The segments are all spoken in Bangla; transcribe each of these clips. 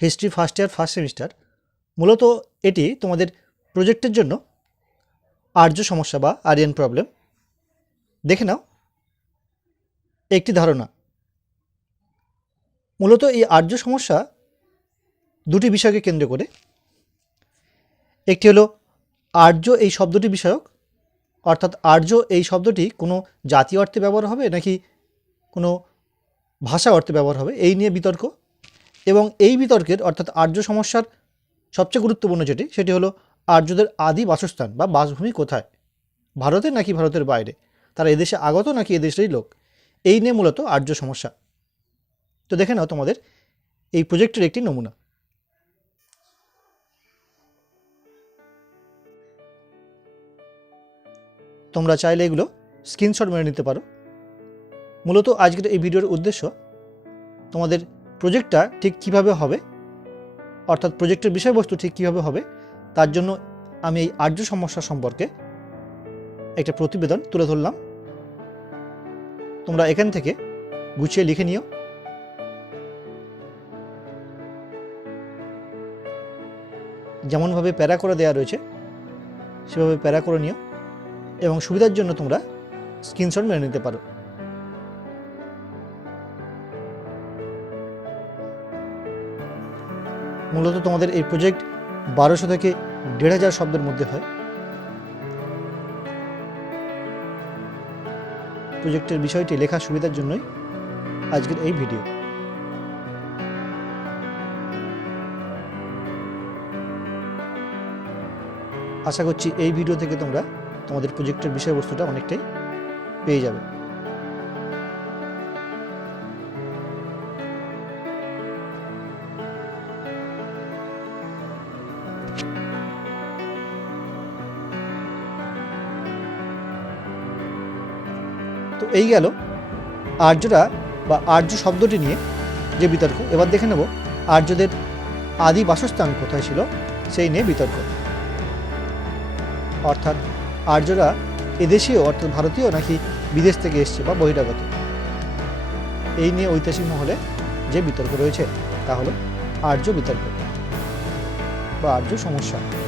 History first year first semester মূলত এটি তোমাদের প্রজেক্টের জন্য আর্য সমস্যা বা আরিয়ান প্রবলেম দেখে নাও। একটি ধারণা। মূলত এই আর্য সমস্যা দুটি বিষয়কে কেন্দ্র করে। একটি হলো আর্য এই শব্দটি বিষয়ক, অর্থাৎ আর্য এই শব্দটি কোনো জাতীয় অর্থে ব্যবহার হবে নাকি কোনো ভাষা অর্থে ব্যবহার হবে, এই নিয়ে বিতর্ক। এবং এই বিতর্কের অর্থাৎ আর্য সমস্যার সবচেয়ে গুরুত্বপূর্ণ যেটি, সেটি হলো আর্যদের আদি বাসস্থান বা বাসভূমি কোথায়? ভারতে নাকি ভারতের বাইরে? তারা এদেশে আগত নাকি এদেশেরই লোক? এই নিয়ে মূলত আর্য সমস্যা। তো দেখে নাও তোমাদের এই প্রজেক্টের একটি নমুনা। তোমরা চাইলে এগুলো স্ক্রিনশট মেনে নিতে পারো। মূলত আজকের এই ভিডিওর উদ্দেশ্য তোমাদের প্রজেক্টটা ঠিক কীভাবে হবে? অর্থাৎ প্রজেক্টের বিষয়বস্তু ঠিক কীভাবে হবে? তার জন্য আমি এই আর্য সমস্যা সম্পর্কে একটা প্রতিবেদন তুলে ধরলাম। তোমরা এখান থেকে গুছিয়ে লিখে নিও। যেমনভাবে প্যারা করে দেওয়া রয়েছে, সেভাবে প্যারা করে নিও এবং সুবিধার জন্য তোমরা স্ক্রিনশট মেনে নিতে পারো। মূলত তোমাদের এই প্রজেক্ট বারোশো থেকে দেড় হাজার শব্দের মধ্যে হয়। প্রজেক্টের বিষয়টি লেখার সুবিধার জন্যই আজকের এই ভিডিও আশা করছি এই ভিডিও থেকে তোমরা তোমাদের প্রজেক্টের বিষয়বস্তুটা অনেকটাই পেয়ে যাবে। তো এই গেল আর্যরা বা আর্য শব্দটি নিয়ে যে বিতর্ক। এবার দেখে নেব, আর্যদের আদি বাসস্থান কোথায় ছিল সেই নিয়ে বিতর্ক। অর্থাৎ আর্যরা এদেশীয়, অর্থাৎ ভারতীয় নাকি বিদেশ থেকে এসছে বা বহিরাগত। এই নিয়ে ঐতিহাসিক মহলে যে বিতর্ক রয়েছে, তা হলো আর্য বিতর্ক। বা আর্য সমস্যা।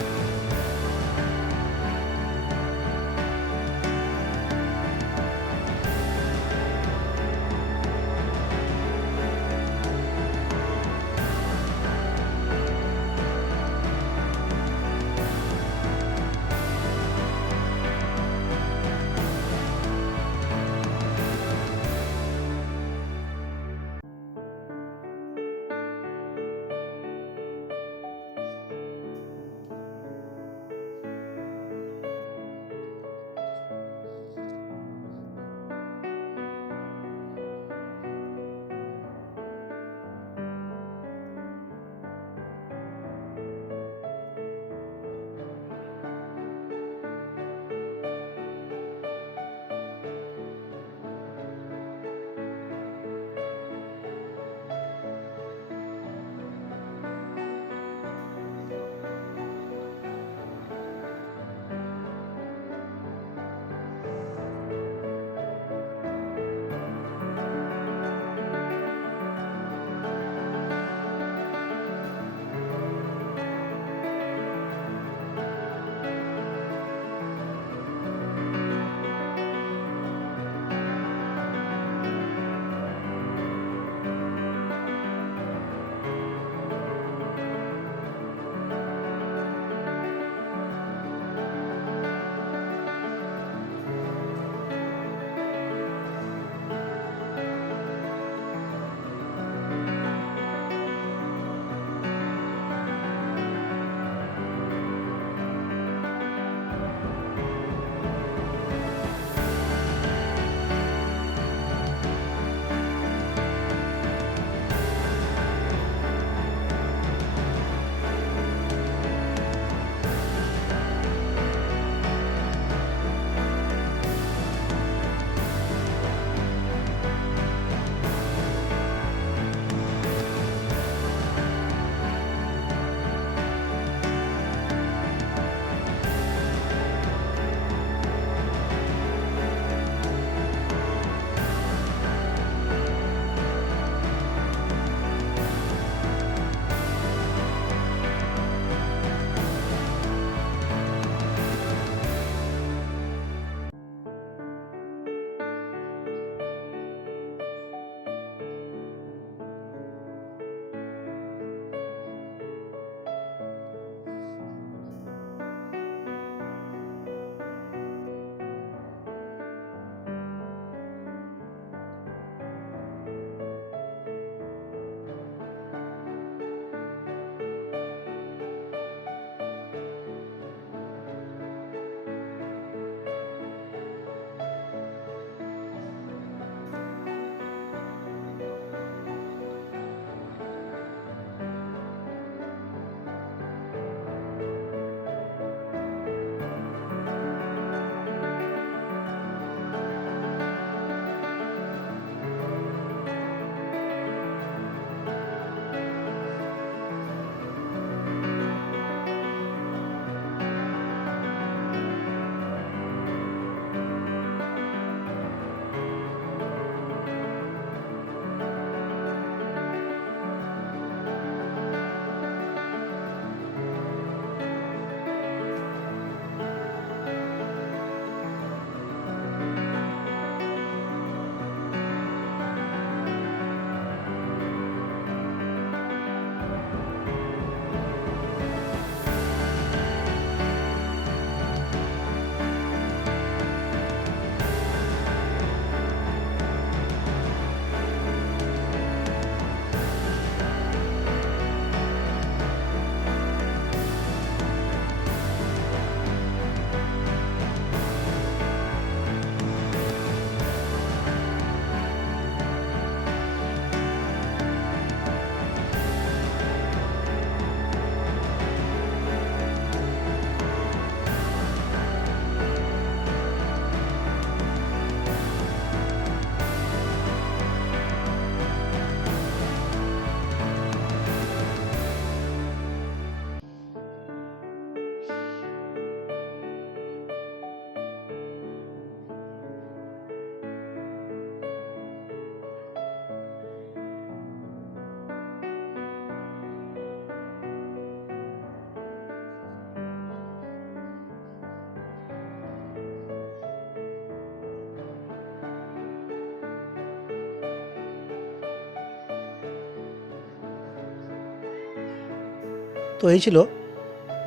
তো এই ছিল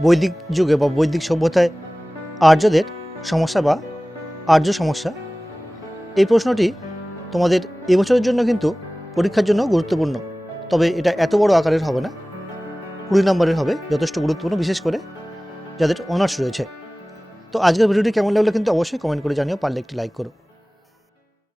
বৈদিক যুগে বা বৈদিক সভ্যতায় আর্যদের সমস্যা বা আর্য সমস্যা। এই প্রশ্নটি তোমাদের এবছরের জন্য কিন্তু পরীক্ষার জন্য গুরুত্বপূর্ণ, তবে এটা এত বড় আকারের হবে না। কুড়ি নম্বরের হবে, যথেষ্ট গুরুত্বপূর্ণ, বিশেষ করে যাদের অনার্স রয়েছে। তো আজকের ভিডিওটি কেমন লাগল কিন্তু অবশ্যই কমেন্ট করে জানিও, পারলে একটি লাইক করো।